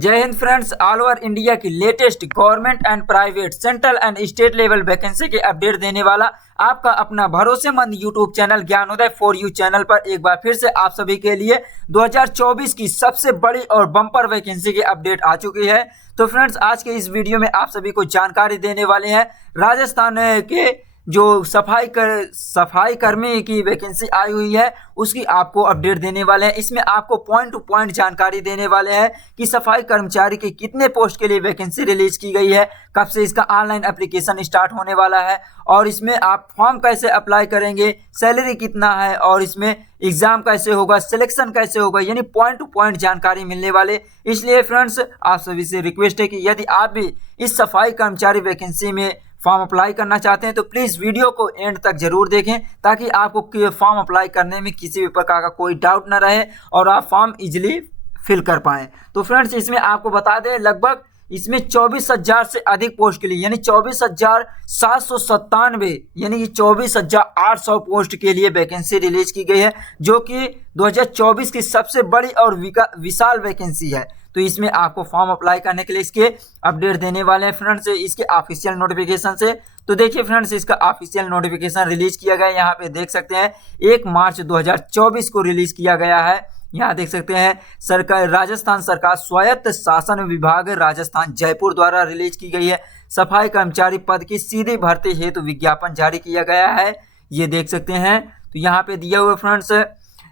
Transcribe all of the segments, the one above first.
जय Hind friends. All over India की latest government and private central and state level vacancy के update देने वाला आपका अपना भरोसेमंद YouTube channel Gyanoday for you channel पर एक बार फिर से आप सभी के लिए 2024 की सबसे बड़ी और बम्पर वैकेंसी की अपडेट आ चुकी है। तो फ्रेंड्स, आज के इस वीडियो में आप सभी को जानकारी देने वाले हैं राजस्थान के जो सफाई कर्मी की वैकेंसी आई हुई है उसकी आपको अपडेट देने वाले हैं। इसमें आपको पॉइंट टू पॉइंट जानकारी देने वाले हैं कि सफाई कर्मचारी के कितने पोस्ट के लिए वैकेंसी रिलीज की गई है, कब से इसका ऑनलाइन एप्लीकेशन स्टार्ट होने वाला है और इसमें आप फॉर्म कैसे अप्लाई करेंगे, सैलरी कितना है और इसमें एग्जाम कैसे होगा, सिलेक्शन कैसे होगा, यानी पॉइंट टू पॉइंट जानकारी मिलने वाले। इसलिए फ्रेंड्स, आप सभी से रिक्वेस्ट है कि यदि आप भी इस सफाई कर्मचारी वैकेंसी में फॉर्म अप्लाई करना चाहते हैं तो प्लीज़ वीडियो को एंड तक जरूर देखें ताकि आपको फॉर्म अप्लाई करने में किसी भी प्रकार का कोई डाउट ना रहे और आप फॉर्म इजीली फिल कर पाएँ। तो फ्रेंड्स, इसमें आपको बता दें लगभग इसमें 24,000 से अधिक पोस्ट के लिए यानी 24,797 यानी कि 24,800 पोस्ट के लिए वैकेंसी रिलीज की गई है, जो कि 2024 की सबसे बड़ी और विशाल वैकेंसी है। तो इसमें आपको फॉर्म अप्लाई करने के लिए इसके अपडेट देने वाले हैं फ्रेंड्स इसके ऑफिशियल नोटिफिकेशन से। तो देखिए फ्रेंड्स, इसका ऑफिशियल नोटिफिकेशन रिलीज किया गया है। यहाँ पे देख सकते हैं 1 मार्च 2024 को रिलीज किया गया है। यहाँ देख सकते हैं सरकार राजस्थान सरकार स्वायत्त शासन विभाग राजस्थान जयपुर द्वारा रिलीज की गई है। सफाई कर्मचारी पद की सीधी भर्ती हेतु विज्ञापन जारी किया गया है, ये देख सकते हैं। तो यहाँ पे दिया हुआ फ्रेंड्स,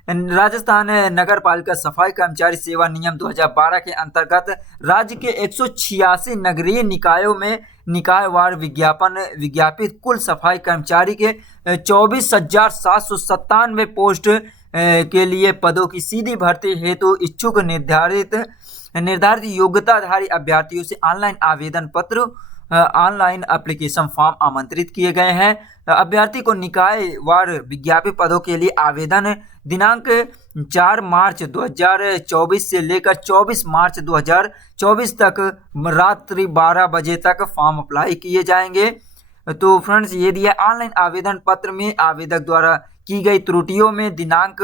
राजस्थान नगर पालिका सफाई कर्मचारी सेवा नियम 2012 के अंतर्गत राज्य के 186 नगरीय निकायों में निकायवार विज्ञापित कुल सफाई कर्मचारी के 24,797 पोस्ट के लिए पदों की सीधी भर्ती हेतु इच्छुक निर्धारित योग्यताधारी अभ्यर्थियों से ऑनलाइन आवेदन पत्र ऑनलाइन एप्लीकेशन फॉर्म आमंत्रित किए गए हैं। अभ्यर्थी को निकायवार विज्ञापित पदों के लिए आवेदन दिनांक 4 मार्च 2024 से लेकर 24 मार्च 2024 तक रात्रि 12 बजे तक फॉर्म अप्लाई किए जाएंगे। तो फ्रेंड्स, ये दिया ऑनलाइन आवेदन पत्र में आवेदक द्वारा की गई त्रुटियों में दिनांक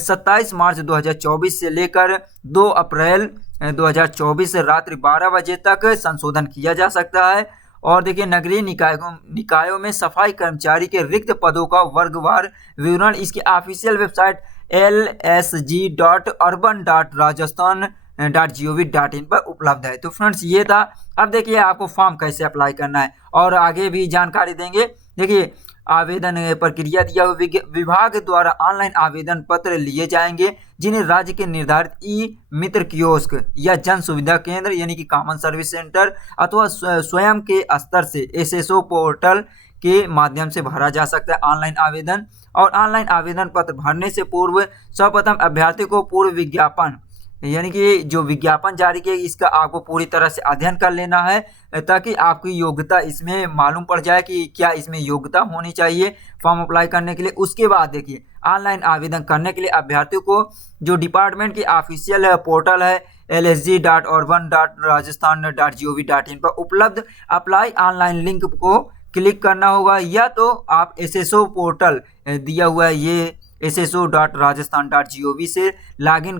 27 मार्च 2024 से लेकर 2 अप्रैल 2024 रात्रि 12 बजे तक संशोधन किया जा सकता है। और देखिए, नगरीय निकायों में सफाई कर्मचारी के रिक्त पदों का वर्गवार विवरण इसकी ऑफिशियल वेबसाइट lsg.urban.rajasthan.gov.in पर उपलब्ध है। तो फ्रेंड्स, ये था। अब देखिए आपको फॉर्म कैसे अप्लाई करना है और आगे भी जानकारी देंगे। देखिए, आवेदन प्रक्रिया दिया हुआ विभाग द्वारा ऑनलाइन आवेदन पत्र लिए जाएंगे जिन्हें राज्य के निर्धारित ई मित्र कियोस्क या जन सुविधा केंद्र यानी कि कॉमन सर्विस सेंटर अथवा स्वयं के स्तर से एसएसओ पोर्टल के माध्यम से भरा जा सकता है ऑनलाइन आवेदन। और ऑनलाइन आवेदन पत्र भरने से पूर्व सर्वप्रथम अभ्यर्थी को पूर्व विज्ञापन यानी कि जो विज्ञापन जारी किया इसका आपको पूरी तरह से अध्ययन कर लेना है ताकि आपकी योग्यता इसमें मालूम पड़ जाए कि क्या इसमें योग्यता होनी चाहिए फॉर्म अप्लाई करने के लिए। उसके बाद देखिए, ऑनलाइन आवेदन करने के लिए अभ्यर्थियों को जो डिपार्टमेंट की ऑफिशियल पोर्टल है lsg.urban.rajasthan.gov.in पर उपलब्ध अप्लाई ऑनलाइन लिंक को क्लिक करना होगा, या तो आप एसएसओ पोर्टल दिया हुआ है ये sso.rajasthan.gov से लॉगिन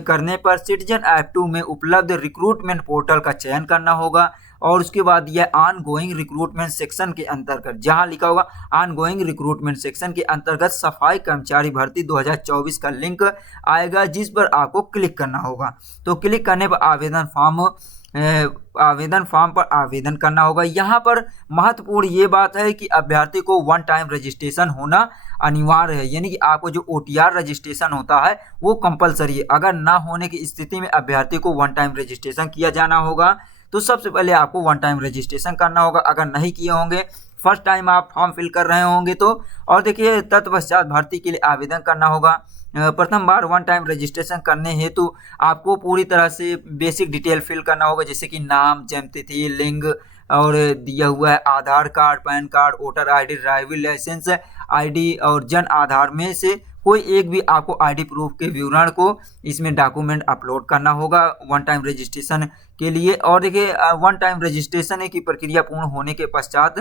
करने पर सिटीजन ऐप 2 में उपलब्ध रिक्रूटमेंट पोर्टल का चयन करना होगा। और उसके बाद यह ऑन गोइंग रिक्रूटमेंट सेक्शन के अंतर्गत जहां लिखा होगा ऑन गोइंग रिक्रूटमेंट सेक्शन के अंतर्गत सफाई कर्मचारी भर्ती 2024 का लिंक आएगा जिस पर आपको क्लिक करना होगा। तो क्लिक करने पर आवेदन फॉर्म पर आवेदन करना होगा। यहाँ पर महत्वपूर्ण ये बात है कि अभ्यर्थी को 1 टाइम रजिस्ट्रेशन होना अनिवार्य है, यानी कि आपको जो OTR रजिस्ट्रेशन होता है वो कंपलसरी है। अगर ना होने की स्थिति में अभ्यर्थी को 1 टाइम रजिस्ट्रेशन किया जाना होगा। तो सबसे पहले आपको 1 टाइम रजिस्ट्रेशन करना होगा। अगर नहीं किए होंगे, फर्स्ट टाइम आप फॉर्म फिल कर रहे होंगे तो। और देखिए, तत्पश्चात भर्ती के लिए आवेदन करना होगा। प्रथम बार 1 टाइम रजिस्ट्रेशन करने हेतु आपको पूरी तरह से बेसिक डिटेल फिल करना होगा, जैसे कि नाम, जन्मतिथि, लिंग और दिया हुआ है Aadhaar card, pan card, voter ID, driving licence ID और जन आधार में से कोई एक भी आपको ID प्रूफ के विवरण को इसमें डॉक्यूमेंट अपलोड करना होगा 1 टाइम रजिस्ट्रेशन के लिए। और देखिए, 1 टाइम रजिस्ट्रेशन की प्रक्रिया पूर्ण होने के पश्चात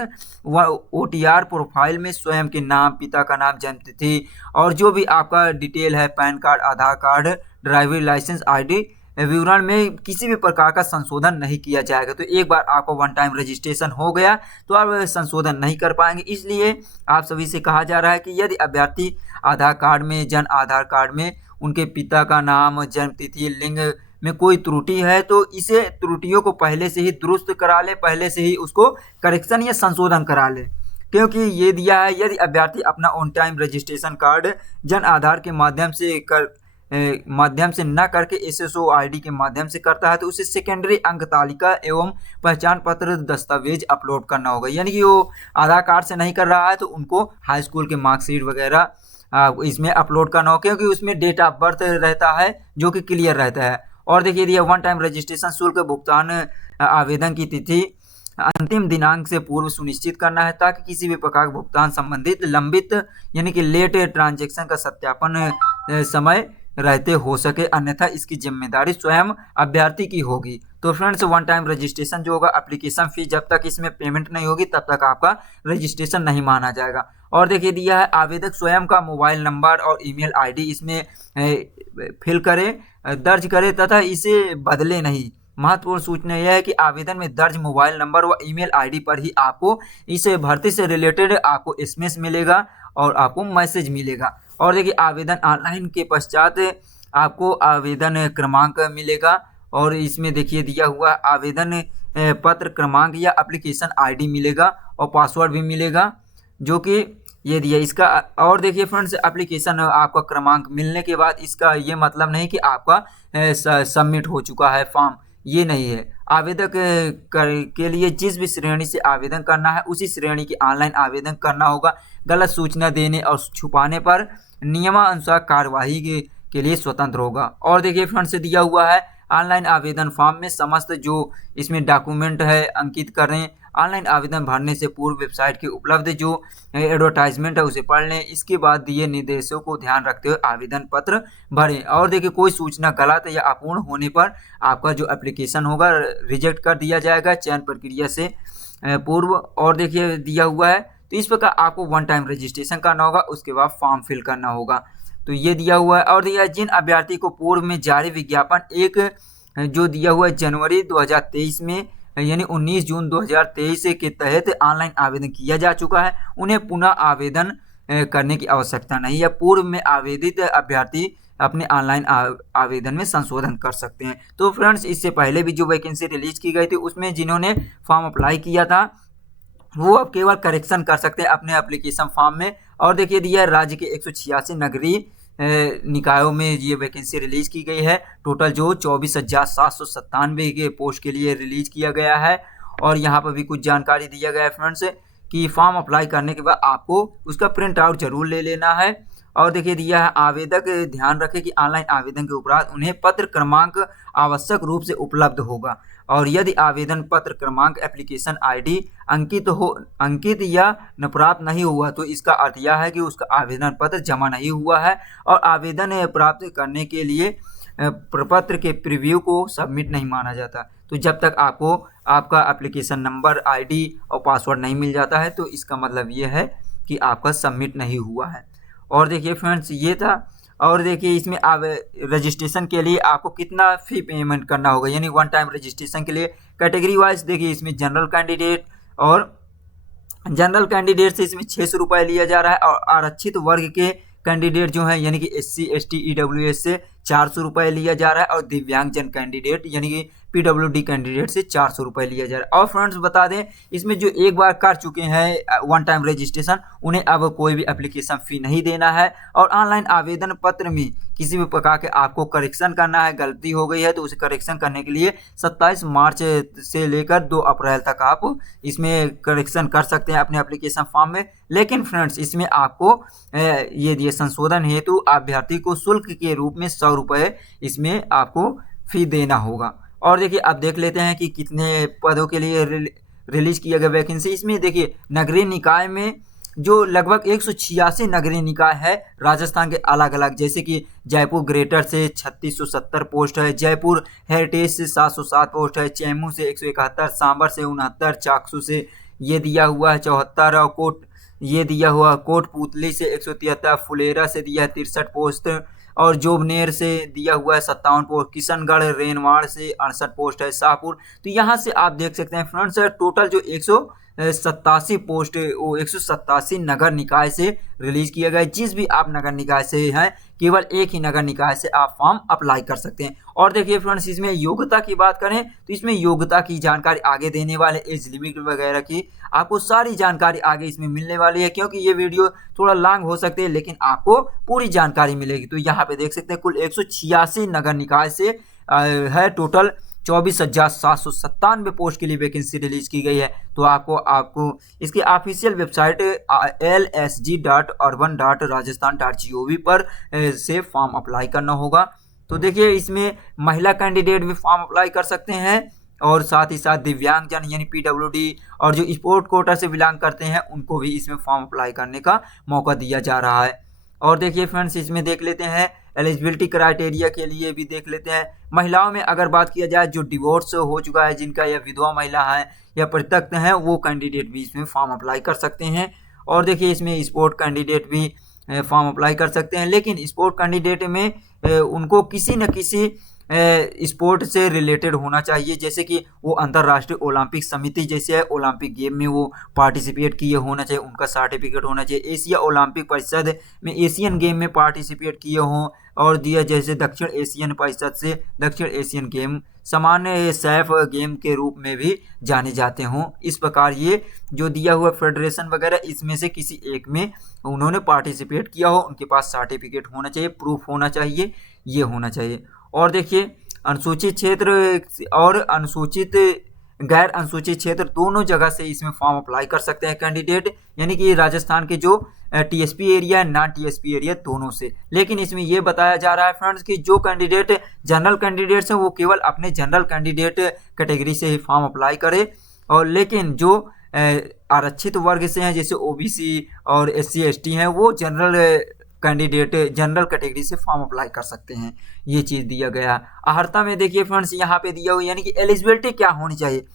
OTR प्रोफाइल में स्वयं के नाम, पिता का नाम, जन्मतिथि और जो भी आपका डिटेल है पैन कार्ड, आधार कार्ड, ड्राइविंग लाइसेंस ID विवरण में किसी भी प्रकार का संशोधन नहीं किया जाएगा। तो एक बार आपका वन टाइम रजिस्ट्रेशन हो गया तो आप संशोधन नहीं कर पाएंगे। इसलिए आप सभी से कहा जा रहा है कि यदि अभ्यर्थी आधार कार्ड में, जन आधार कार्ड में उनके पिता का नाम, जन्म तिथि, लिंग में कोई त्रुटि है तो इसे त्रुटियों को पहले से ही दुरुस्त करा ले, पहले से ही उसको करेक्शन या संशोधन करा ले। क्योंकि ये दिया है यदि अभ्यर्थी अपना on time registration card Jan Aadhaar के माध्यम से न करके एसएसओ आईडी के माध्यम से करता है तो उसे सेकेंडरी अंक तालिका एवं पहचान पत्र दस्तावेज अपलोड करना होगा। यानी कि वो आधार कार्ड से नहीं कर रहा है तो उनको हाई स्कूल के मार्कशीट वगैरह इसमें अपलोड करना होगा, क्योंकि उसमें डेट ऑफ बर्थ रहता है जो कि क्लियर रहता है। और देखिए दिया वन टाइम रजिस्ट्रेशन शुल्क भुगतान आवेदन की तिथि अंतिम दिनांक से पूर्व सुनिश्चित करना है ताकि किसी भी प्रकार भुगतान संबंधित लंबित यानी कि लेट ट्रांजैक्शन का सत्यापन समय रहते हो सके, अन्यथा इसकी जिम्मेदारी स्वयं अभ्यर्थी की होगी। तो फ्रेंड्स वन टाइम रजिस्ट्रेशन जो होगा, एप्लीकेशन फीस जब तक इसमें पेमेंट नहीं होगी तब तक आपका रजिस्ट्रेशन नहीं माना जाएगा। और देखिए दिया है आवेदक स्वयं का मोबाइल नंबर और ईमेल आईडी इसमें फिल करे, दर्ज करे तथा इसे बदले नहीं। महत्वपूर्ण सूचना यह है कि आवेदन में दर्ज मोबाइल नंबर व ईमेल आईडी पर ही आपको इस भर्ती से रिलेटेड आपको एसएमएस मिलेगा और आपको मैसेज मिलेगा। और देखिए आवेदन ऑनलाइन के पश्चात आपको आवेदन क्रमांक मिलेगा और इसमें देखिए दिया हुआ आवेदन पत्र क्रमांक या एप्लीकेशन आईडी मिलेगा और पासवर्ड भी मिलेगा जो कि ये दिया इसका। और देखिए फ्रेंड्स एप्लीकेशन आपका क्रमांक मिलने के बाद इसका ये मतलब नहीं कि आपका सबमिट हो चुका है फॉर्म, ये नहीं है। आवेदक के लिए जिस भी श्रेणी से आवेदन करना है उसी श्रेणी की ऑनलाइन आवेदन करना होगा। गलत सूचना देने और छुपाने पर नियमानुसार कार्यवाही के लिए स्वतंत्र होगा। और देखिए फ्रेंड्स दिया हुआ है ऑनलाइन आवेदन फॉर्म में समस्त जो इसमें डॉक्यूमेंट है अंकित करें। ऑनलाइन आवेदन भरने से पूर्व वेबसाइट के उपलब्ध जो एडवर्टाइजमेंट है उसे पढ़ लें। इसके बाद दिए निर्देशों को ध्यान रखते हुए आवेदन पत्र भरें। और देखिए कोई सूचना गलत या अपूर्ण होने पर आपका जो एप्लीकेशन होगा रिजेक्ट कर दिया जाएगा चयन प्रक्रिया से पूर्व। और देखिए दिया हुआ है तो इस प्रकार आपको वन टाइम रजिस्ट्रेशन करना होगा, उसके बाद फॉर्म फिल करना होगा। तो ये दिया हुआ है। और दिया जिन अभ्यर्थी को पूर्व में जारी विज्ञापन एक जो दिया हुआ है जनवरी 2023 में यानी 19 जून 2023 के तहत ऑनलाइन आवेदन किया जा चुका है, उन्हें पुनः आवेदन करने की आवश्यकता नहीं है। पूर्व में आवेदित अभ्यर्थी अपने ऑनलाइन आवेदन में संशोधन कर सकते हैं। तो फ्रेंड्स इससे पहले भी जो वैकेंसी रिलीज की गई थी उसमें जिन्होंने फॉर्म अप्लाई किया था वो अब केवल करेक्शन कर सकते हैं अपने एप्लीकेशन फॉर्म में। और देखिए दिया राज्य के 186 नगरीय निकायों में ये वैकेंसी रिलीज की गई है। टोटल जो 24,797 के पोस्ट के लिए रिलीज किया गया है। और यहाँ पर भी कुछ जानकारी दिया गया है फ्रेंड्स कि फॉर्म अप्लाई करने के बाद आपको उसका प्रिंट आउट जरूर ले लेना है। और देखिए दिया है आवेदक ध्यान रखें कि ऑनलाइन आवेदन के उपरांत उन्हें पत्र क्रमांक आवश्यक रूप से उपलब्ध होगा। और यदि आवेदन पत्र क्रमांक एप्लीकेशन आईडी अंकित या प्राप्त नहीं हुआ तो इसका अर्थ यह है कि उसका आवेदन पत्र जमा नहीं हुआ है और आवेदन प्राप्त करने के लिए प्रपत्र के प्रीव्यू को सबमिट नहीं माना जाता। तो जब तक आपको आपका एप्लीकेशन नंबर, आईडी और पासवर्ड नहीं मिल जाता है तो इसका मतलब ये है कि आपका सबमिट नहीं हुआ है। और देखिए फ्रेंड्स ये था। और देखिए इसमें रजिस्ट्रेशन के लिए आपको कितना फी पेमेंट करना होगा, यानी वन टाइम रजिस्ट्रेशन के लिए कैटेगरी वाइज देखिए इसमें जनरल कैंडिडेट से इसमें 600 रुपये लिया जा रहा है और आरक्षित वर्ग के कैंडिडेट जो है यानी कि SC ST EWS से 400 रुपये लिया जा रहा है और दिव्यांगजन कैंडिडेट यानी कि PWD कैंडिडेट से 400 रुपये लिया जा रहा है। और फ्रेंड्स बता दें इसमें जो एक बार कर चुके हैं वन टाइम रजिस्ट्रेशन उन्हें अब कोई भी एप्लीकेशन फ़ी नहीं देना है। और ऑनलाइन आवेदन पत्र में किसी भी प्रकार के आपको करेक्शन करना है, गलती हो गई है तो उसे करेक्शन करने के लिए 27 मार्च से लेकर 2 अप्रैल तक आप इसमें करेक्शन कर सकते हैं अपने एप्लीकेशन फॉर्म में। लेकिन फ्रेंड्स इसमें आपको ये दिए संशोधन हेतु अभ्यर्थी को शुल्क के रूप में 100 रुपये इसमें आपको फी देना होगा। और देखिए अब देख लेते हैं कि कितने पदों के लिए रिलीज किया गया वैकेंसी। इसमें देखिए नगरीय निकाय में जो लगभग 186 नगरीय निकाय है राजस्थान के अलग अलग, जैसे कि जयपुर ग्रेटर से 3670 पोस्ट है, जयपुर हेरिटेज से 707 पोस्ट है, चैमू से 171, सांबर से 69, चाकसू से ये दिया हुआ है 74 और कोटपुतली से 173, फुलेरा से दिया है 63 पोस्ट और जोबनेर से दिया हुआ है 57 पोस्ट, किशनगढ़ रेनवाड़ से 68 पोस्ट है, शाहपुर। तो यहाँ से आप देख सकते हैं फ्रेंड्स टोटल जो 187 पोस्ट वो 187 नगर निकाय से रिलीज किया गया है। जिस भी आप नगर निकाय से हैं केवल एक ही नगर निकाय से आप फॉर्म अप्लाई कर सकते हैं। और देखिए फ्रेंड्स इसमें योग्यता की बात करें तो इसमें योग्यता की जानकारी आगे देने वाले, एज लिमिट वगैरह की आपको सारी जानकारी आगे इसमें मिलने वाली है, क्योंकि ये वीडियो थोड़ा लॉन्ग हो सकती है लेकिन आपको पूरी जानकारी मिलेगी। तो यहाँ पे देख सकते हैं कुल 186 नगर निकाय से है टोटल 24,797 पोस्ट के लिए वैकेंसी रिलीज की गई है। तो आपको इसकी ऑफिशियल वेबसाइट lsg.urban.rajasthan.gov पर से फॉर्म अप्लाई करना होगा। तो देखिए इसमें महिला कैंडिडेट भी फॉर्म अप्लाई कर सकते हैं और साथ ही साथ दिव्यांगजन यानी PWD और जो स्पोर्ट कोटा से बिलोंग करते हैं उनको भी इसमें फॉर्म अप्लाई करने का मौका दिया जा रहा है। और देखिए फ्रेंड्स इसमें देख लेते हैं एलिजिबिलिटी क्राइटेरिया के लिए भी देख लेते हैं। महिलाओं में अगर बात किया जाए जो डिवोर्स हो चुका है जिनका या विधवा महिला है या परित्यक्त हैं वो कैंडिडेट भी इसमें फॉर्म अप्लाई कर सकते हैं। और देखिए इसमें स्पोर्ट कैंडिडेट भी फॉर्म अप्लाई कर सकते हैं, लेकिन स्पोर्ट कैंडिडेट में उनको किसी न किसी स्पोर्ट से रिलेटेड होना चाहिए, जैसे कि वो अंतर्राष्ट्रीय ओलंपिक समिति जैसे है ओलंपिक गेम में वो पार्टिसिपेट किए होना चाहिए, उनका सर्टिफिकेट होना चाहिए। एशिया ओलंपिक परिषद में एशियन गेम में पार्टिसिपेट किए हों और दिया जैसे दक्षिण एशियन परिषद से दक्षिण एशियन गेम सामान्य सैफ गेम के रूप में भी जाने जाते हों। इस प्रकार ये जो दिया हुआ फेडरेशन वगैरह इसमें से किसी एक में उन्होंने पार्टिसिपेट किया हो, उनके पास सर्टिफिकेट होना चाहिए, प्रूफ होना चाहिए, ये होना चाहिए। और देखिए अनुसूचित क्षेत्र और गैर अनुसूचित क्षेत्र दोनों जगह से इसमें फॉर्म अप्लाई कर सकते हैं कैंडिडेट, यानी कि राजस्थान के जो TSP एरिया है नॉन TSP एरिया दोनों से। लेकिन इसमें ये बताया जा रहा है फ्रेंड्स कि जो कैंडिडेट जनरल कैंडिडेट्स हैं वो केवल अपने जनरल कैंडिडेट कैटेगरी से ही फॉर्म अप्लाई करे, और लेकिन जो आरक्षित वर्ग से हैं जैसे OBC और SC ST हैं वो जनरल कैंडिडेट जनरल कैटेगरी से फॉर्म अप्लाई कर सकते हैं। ये चीज़ दिया गया। अर्हता में देखिए फ्रेंड्स यहाँ पे दिया हुआ यानी कि एलिजिबिलिटी क्या होनी चाहिए,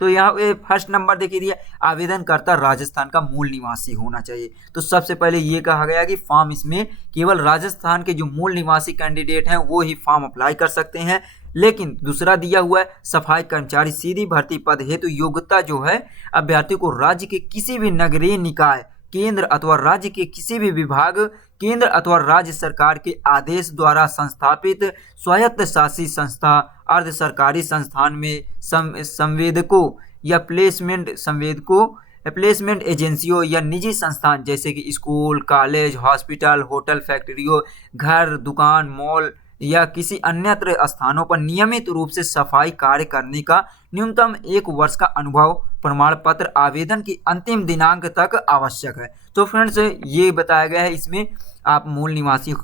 तो यहाँ पे फर्स्ट नंबर देखिए दिया आवेदनकर्ता राजस्थान का मूल निवासी होना चाहिए। तो सबसे पहले ये कहा गया कि फॉर्म इसमें केवल राजस्थान के जो मूल निवासी कैंडिडेट हैं वो ही फॉर्म अप्लाई कर सकते हैं। लेकिन दूसरा दिया हुआ है सफाई कर्मचारी सीधी भर्ती पद हेतु योग्यता जो है अभ्यर्थी को राज्य के किसी भी नगरीय निकाय केंद्र अथवा राज्य के किसी भी विभाग केंद्र अथवा राज्य सरकार के आदेश द्वारा संस्थापित स्वायत्त शासी संस्था अर्ध सरकारी संस्थान में संवेदकों या प्लेसमेंट एजेंसियों या निजी संस्थान जैसे कि स्कूल, कॉलेज, हॉस्पिटल, होटल, फैक्ट्रियों, घर, दुकान, मॉल या किसी अन्यत्र स्थानों पर नियमित रूप से सफाई कार्य करने का न्यूनतम 1 वर्ष का अनुभव प्रमाण पत्र आवेदन की अंतिम दिनांक तक आवश्यक है। तो फ्रेंड्स ये बताया गया है इसमें आप मूल निवासी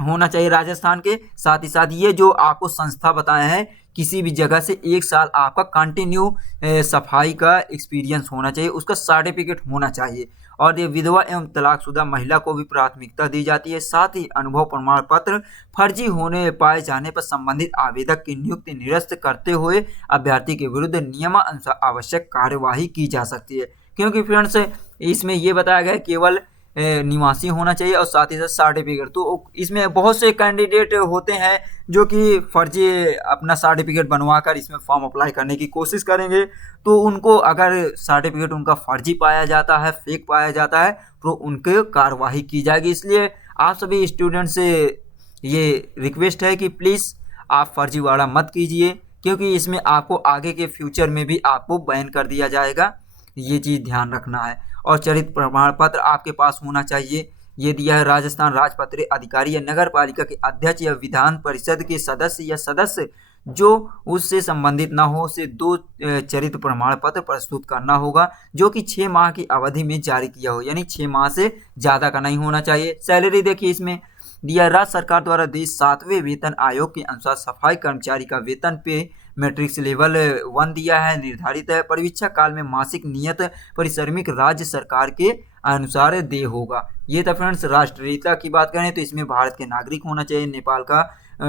होना चाहिए राजस्थान के, साथ ही साथ ये जो आपको संस्था बताया है किसी भी जगह से 1 साल आपका कंटिन्यू सफाई का एक्सपीरियंस होना चाहिए, उसका सर्टिफिकेट होना चाहिए। और ये विधवा एवं तलाकशुदा महिला को भी प्राथमिकता दी जाती है। साथ ही अनुभव प्रमाण पत्र फर्जी होने पाए जाने पर संबंधित आवेदक की नियुक्ति निरस्त करते हुए अभ्यर्थी के विरुद्ध नियमानुसार आवश्यक कार्यवाही की जा सकती है। क्योंकि फ्रेंड्स इसमें ये बताया गया है केवल निवासी होना चाहिए और साथ ही साथ सर्टिफिकेट। तो इसमें बहुत से कैंडिडेट होते हैं जो कि फर्जी अपना सर्टिफिकेट बनवाकर इसमें फॉर्म अप्लाई करने की कोशिश करेंगे, तो उनको अगर सर्टिफिकेट उनका फर्जी पाया जाता है, फेक पाया जाता है, तो उनके कार्रवाई की जाएगी। इसलिए आप सभी स्टूडेंट से ये रिक्वेस्ट है कि प्लीज़ आप फर्जी वाला मत कीजिए, क्योंकि इसमें आपको आगे के फ्यूचर में भी आपको बैन कर दिया जाएगा। ये चीज़ ध्यान रखना है। और चरित्र प्रमाण पत्र आपके पास होना चाहिए। ये दिया है राजस्थान राजपत्रित अधिकारी या नगर पालिका के अध्यक्ष या विधान परिषद के सदस्य या सदस्य जो उससे संबंधित ना हो से 2 चरित्र प्रमाण पत्र प्रस्तुत करना होगा जो कि 6 माह की अवधि में जारी किया हो, यानी 6 माह से ज़्यादा का नहीं होना चाहिए। सैलरी देखिए इसमें दिया राज्य सरकार द्वारा देश 7वें वेतन आयोग के अनुसार सफाई कर्मचारी का वेतन पे मैट्रिक्स लेवल 1 दिया है, निर्धारित है। परिवीक्षा काल में मासिक नियत परिश्रमिक राज्य सरकार के अनुसार देय होगा। ये था फ्रेंड्स राष्ट्रीयता की बात करें तो इसमें भारत के नागरिक होना चाहिए, नेपाल का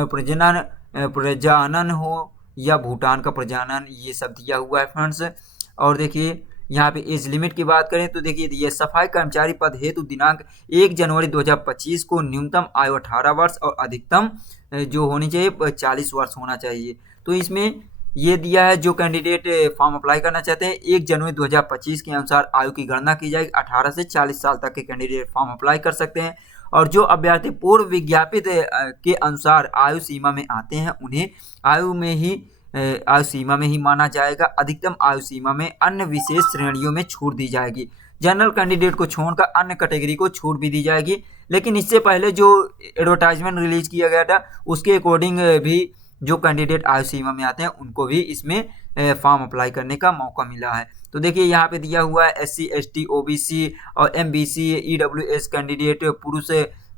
प्रजनन हो या भूटान का प्रजनन, ये सब दिया हुआ है फ्रेंड्स। और देखिए यहाँ पे एज लिमिट की बात करें तो देखिए ये सफाई कर्मचारी पद हेतु दिनांक 1 जनवरी 2025 को न्यूनतम आयु 18 वर्ष और अधिकतम जो होनी चाहिए 40 वर्ष होना चाहिए। तो इसमें ये दिया है जो कैंडिडेट फॉर्म अप्लाई करना चाहते हैं 1 जनवरी 2025 के अनुसार आयु की गणना की जाएगी। 18 से 40 साल तक के कैंडिडेट फॉर्म अप्लाई कर सकते हैं और जो अभ्यर्थी पूर्व विज्ञापित के अनुसार आयु सीमा में आते हैं उन्हें आयु सीमा में ही माना जाएगा। अधिकतम आयु सीमा में अन्य विशेष श्रेणियों में छूट दी जाएगी। जनरल कैंडिडेट को छोड़कर अन्य कैटेगरी को छूट भी दी जाएगी। लेकिन इससे पहले जो एडवर्टाइजमेंट रिलीज किया गया था उसके अकॉर्डिंग भी जो कैंडिडेट आयु सीमा में आते हैं उनको भी इसमें फॉर्म अप्लाई करने का मौका मिला है। तो देखिए यहाँ पे दिया हुआ है SC ST OBC और MBC EWS कैंडिडेट पुरुष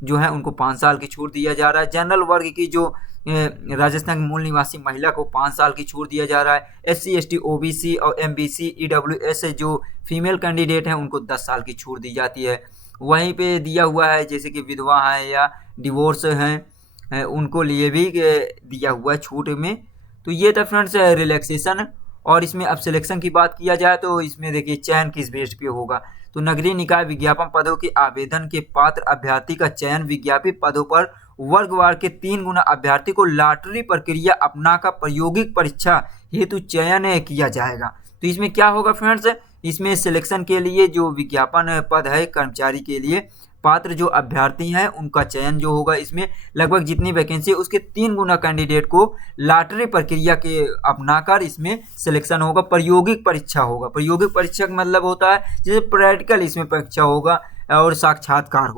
जो है उनको 5 साल की छूट दिया जा रहा है। जनरल वर्ग की जो राजस्थान की मूल निवासी महिला को 5 साल की छूट दिया जा रहा है। SC ST OBC और MBC EWS जो फीमेल कैंडिडेट हैं उनको 10 साल की छूट दी जाती है। वहीं पे दिया हुआ है जैसे कि विधवा है या डिवोर्स हैं उनको लिए भी दिया हुआ है छूट में। तो ये था फ्रेंड्स रिलैक्सेशन। और इसमें अब सिलेक्शन की बात किया जाए तो इसमें देखिए चयन किस बेस पे होगा। तो नगरीय निकाय विज्ञापन पदों के आवेदन के पात्र अभ्यर्थी का चयन विज्ञापित पदों पर वर्गवार के 3 गुना अभ्यर्थी को लॉटरी प्रक्रिया अपनाकर प्रायोगिक परीक्षा हेतु चयन किया जाएगा। तो इसमें क्या होगा फ्रेंड्स, इसमें सिलेक्शन के लिए जो विज्ञापन पद है कर्मचारी के लिए पात्र जो अभ्यर्थी हैं उनका चयन जो होगा इसमें लगभग जितनी वैकेंसी है उसके 3 गुना कैंडिडेट को लॉटरी प्रक्रिया के अपनाकर इसमें सिलेक्शन होगा। प्रायोगिक परीक्षा होगा। प्रायोगिक परीक्षा का मतलब होता है जैसे प्रैक्टिकल इसमें परीक्षा होगा और साक्षात्कार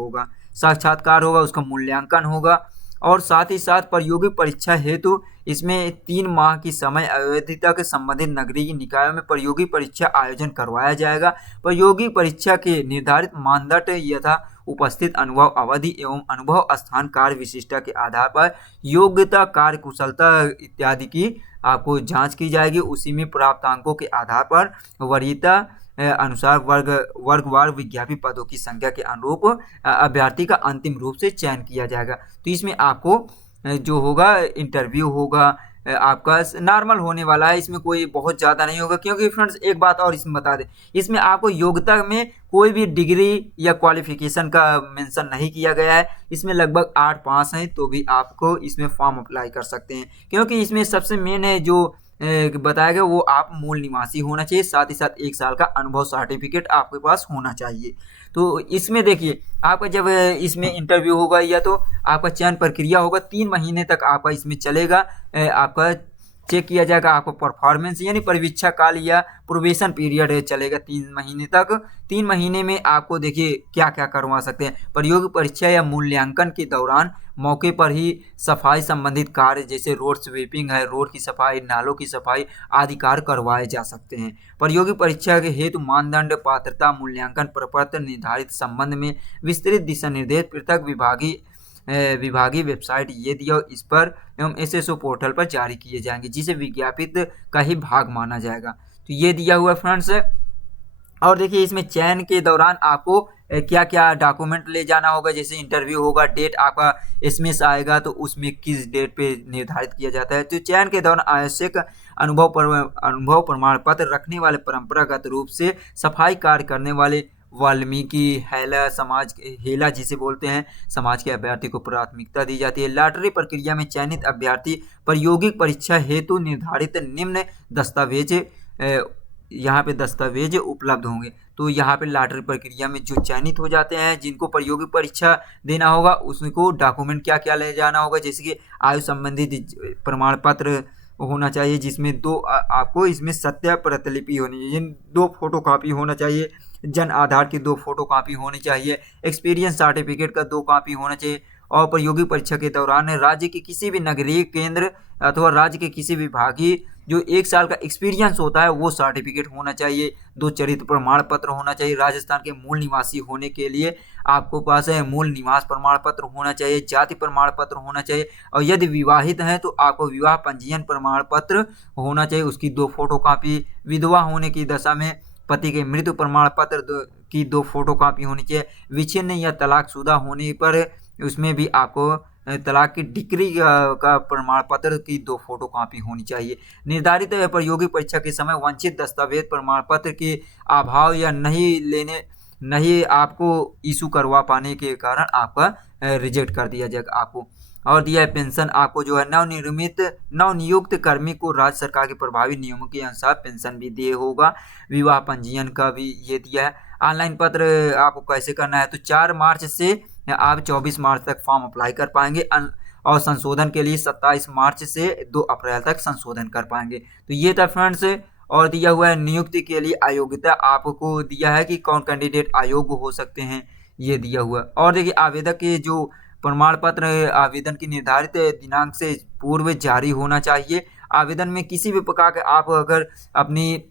होगा उसका मूल्यांकन होगा और साथ ही साथ प्रायोगिक परीक्षा हेतु इसमें 3 माह की समय अवधि तक संबंधित नगरीय निकायों में प्रायोगिक परीक्षा आयोजन करवाया जाएगा। प्रायोगिक परीक्षा के निर्धारित मानदंड यथा उपस्थित अनुभव अवधि एवं अनुभव स्थान कार्य विशिष्टता के आधार पर योग्यता कार्य कुशलता इत्यादि की आपको जांच की जाएगी। उसी में प्राप्त अंकों के आधार पर वरीयता अनुसार वर्गवार विज्ञापित पदों की संख्या के अनुरूप अभ्यर्थी का अंतिम रूप से चयन किया जाएगा। तो इसमें आपको जो होगा इंटरव्यू होगा आपका नॉर्मल होने वाला है। इसमें कोई बहुत ज़्यादा नहीं होगा क्योंकि फ्रेंड्स एक बात और इसमें बता दें, इसमें आपको योग्यता में कोई भी डिग्री या क्वालिफिकेशन का मेंशन नहीं किया गया है। इसमें लगभग 8 पास हैं तो भी आपको इसमें फॉर्म अप्लाई कर सकते हैं क्योंकि इसमें सबसे मेन है जो बताया गया वो आप मूल निवासी होना चाहिए। साथ ही साथ 1 साल का अनुभव सर्टिफिकेट आपके पास होना चाहिए। तो इसमें देखिए आपका जब इसमें इंटरव्यू होगा या तो आपका चयन प्रक्रिया होगा 3 महीने तक आपका इसमें चलेगा। आपका चेक किया जाएगा आपका परफॉर्मेंस यानी परीक्षा काल या प्रोबेशन पीरियड चलेगा 3 महीने तक। 3 महीने में आपको देखिए क्या क्या करवा सकते हैं। प्रायोगिक परीक्षा या मूल्यांकन के दौरान मौके पर ही सफाई संबंधित कार्य जैसे रोड स्वीपिंग है, रोड की सफाई, नालों की सफाई आदि कार्य करवाए जा सकते हैं। प्रायोगिक परीक्षा के हेतु मानदंड पात्रता मूल्यांकन प्रपत्र निर्धारित संबंध में विस्तृत दिशा निर्देश पृथक विभागीय वेबसाइट ये दिया इस पर एवं SSO पोर्टल पर जारी किए जाएंगे जिसे विज्ञापित का ही भाग माना जाएगा। तो ये दिया हुआ फ्रेंड्स। और देखिए इसमें चयन के दौरान आपको क्या क्या डॉक्यूमेंट ले जाना होगा। जैसे इंटरव्यू होगा, डेट आपका SMS आएगा तो उसमें किस डेट पे निर्धारित किया जाता है। तो चयन के दौरान आवश्यक अनुभव प्रमाण पत्र रखने वाले परंपरागत रूप से सफाई कार्य करने वाले वाल्मीकि हेला जिसे बोलते हैं समाज के अभ्यर्थी को प्राथमिकता दी जाती है। लॉटरी प्रक्रिया में चयनित अभ्यर्थी प्रायोगिक परीक्षा हेतु निर्धारित निम्न दस्तावेज यहाँ पे दस्तावेज उपलब्ध होंगे। तो यहाँ पे लॉटरी प्रक्रिया में जो चयनित हो जाते हैं जिनको प्रायोगिक परीक्षा देना होगा उसको डॉक्यूमेंट क्या क्या ले जाना होगा। जैसे कि आयु संबंधित प्रमाण पत्र होना चाहिए जिसमें आपको इसमें सत्य प्रतिलिपि होनी चाहिए, 2 फोटोकॉपी होना चाहिए, जन आधार की 2 फोटोकॉपी होनी चाहिए, एक्सपीरियंस सर्टिफिकेट का 2 कॉपी होना चाहिए। और प्रायोगिक परीक्षा के दौरान राज्य के किसी भी नगरीय केंद्र अथवा राज्य के किसी विभागीय जो 1 साल का एक्सपीरियंस होता है वो सर्टिफिकेट होना चाहिए। 2 चरित्र प्रमाण पत्र होना चाहिए। राजस्थान के मूल निवासी होने के लिए आपको पास मूल निवास प्रमाण पत्र होना चाहिए, जाति प्रमाण पत्र होना चाहिए और यदि विवाहित हैं तो आपको विवाह पंजीयन प्रमाण पत्र होना चाहिए, उसकी 2 फोटोकॉपी। विधवा होने की दशा में पति के मृत्यु प्रमाण पत्र की 2 फोटोकॉपी होनी चाहिए। विच्छेदन या तलाकशुदा होने पर उसमें भी आपको तलाक की डिक्री का प्रमाण पत्र की 2 फोटोकॉपी होनी चाहिए। निर्धारित प्रतियोगी परीक्षा के समय वांछित दस्तावेज प्रमाण पत्र के अभाव या नहीं आपको इशू करवा पाने के कारण आपका रिजेक्ट कर दिया जाएगा आपको। और दिया है पेंशन आपको जो है नवनियुक्त कर्मी को राज्य सरकार के प्रभावी नियमों के अनुसार पेंशन भी दिए होगा। विवाह पंजीयन का भी ये दिया है। ऑनलाइन पत्र आपको कैसे करना है तो 4 मार्च से आप 24 मार्च तक फॉर्म अप्लाई कर पाएंगे और संशोधन के लिए 27 मार्च से 2 अप्रैल तक संशोधन कर पाएंगे। तो ये था फ्रेंड्स। और दिया हुआ है नियुक्ति के लिए अयोग्यता आपको दिया है कि कौन कैंडिडेट अयोग्य हो सकते हैं, ये दिया हुआ है। और देखिए आवेदक के जो प्रमाण पत्र आवेदन की निर्धारित दिनांक से पूर्व जारी होना चाहिए। आवेदन में किसी भी प्रकार के आप अगर अपनी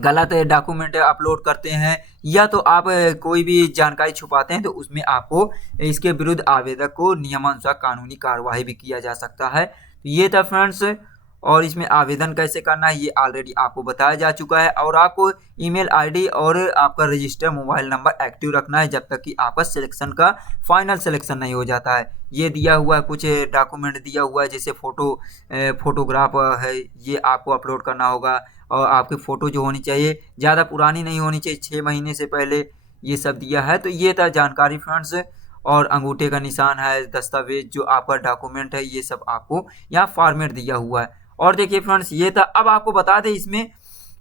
गलत डॉक्यूमेंट अपलोड करते हैं या तो आप कोई भी जानकारी छुपाते हैं तो उसमें आपको इसके विरुद्ध आवेदक को नियमानुसार कानूनी कार्रवाई भी किया जा सकता है। तो ये था फ्रेंड्स। और इसमें आवेदन कैसे करना है ये ऑलरेडी आपको बताया जा चुका है। और आपको ईमेल आईडी और आपका रजिस्टर मोबाइल नंबर एक्टिव रखना है जब तक कि आपका सिलेक्शन का फाइनल सिलेक्शन नहीं हो जाता है। ये दिया हुआ है, कुछ डॉक्यूमेंट दिया हुआ है जैसे फोटोग्राफ है, ये आपको अपलोड करना होगा। और आपकी फ़ोटो जो होनी चाहिए ज़्यादा पुरानी नहीं होनी चाहिए, 6 महीने से पहले, ये सब दिया है। तो ये था जानकारी फ्रेंड्स। और अंगूठे का निशान है, दस्तावेज जो आपका डॉक्यूमेंट है, ये सब आपको यहाँ फॉर्मेट दिया हुआ है। और देखिए फ्रेंड्स ये था। अब आपको बता दें इसमें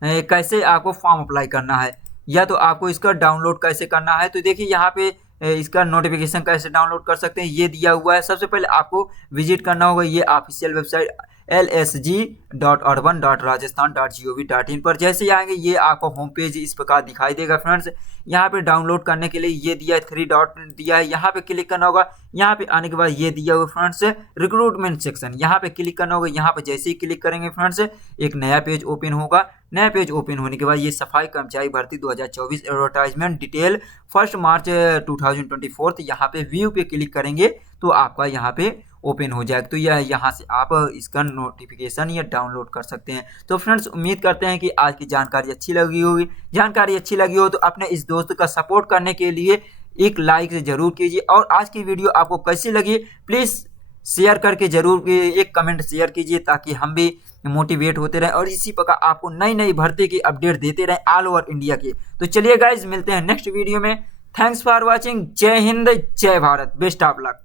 कैसे आपको फॉर्म अप्लाई करना है या तो आपको इसका डाउनलोड कैसे करना है। तो देखिए यहाँ पे इसका नोटिफिकेशन कैसे डाउनलोड कर सकते हैं ये दिया हुआ है। सबसे पहले आपको विजिट करना होगा ये ऑफिशियल वेबसाइट lsg.urban.rajasthan.gov.in पर। जैसे ही आएंगे ये आपको होम पेज इस प्रकार दिखाई देगा फ्रेंड्स। यहाँ पे डाउनलोड करने के लिए ये दिया है 3 डॉट दिया है, यहाँ पे क्लिक करना होगा। यहाँ पे आने के बाद ये दिया हुआ फ्रेंड्स रिक्रूटमेंट सेक्शन, यहाँ पे क्लिक करना होगा। यहाँ पे जैसे ही क्लिक करेंगे फ्रेंड्स एक नया पेज ओपन होगा। नया पेज ओपन होने के बाद ये सफाई कर्मचारी भर्ती 2024 एडवर्टाइजमेंट डिटेल 1 मार्च 2024 यहाँ पे व्यू पे क्लिक करेंगे तो आपका यहाँ पे ओपन हो जाएगा। तो यहाँ से आप इसका नोटिफिकेशन या डाउनलोड कर सकते हैं। तो फ्रेंड्स उम्मीद करते हैं कि आज की जानकारी अच्छी लगी होगी। जानकारी अच्छी लगी हो तो अपने इस दोस्त का सपोर्ट करने के लिए एक लाइक जरूर कीजिए। और आज की वीडियो आपको कैसी लगी प्लीज़ शेयर करके जरूर एक कमेंट शेयर कीजिए ताकि हम भी मोटिवेट होते रहें और इसी प्रकार आपको नई नई भर्ती की अपडेट देते रहें ऑल ओवर इंडिया की। तो चलिए गाइज मिलते हैं नेक्स्ट वीडियो में। Thanks for watching. जय हिंद, जय भारत, बेस्ट ऑफ लक।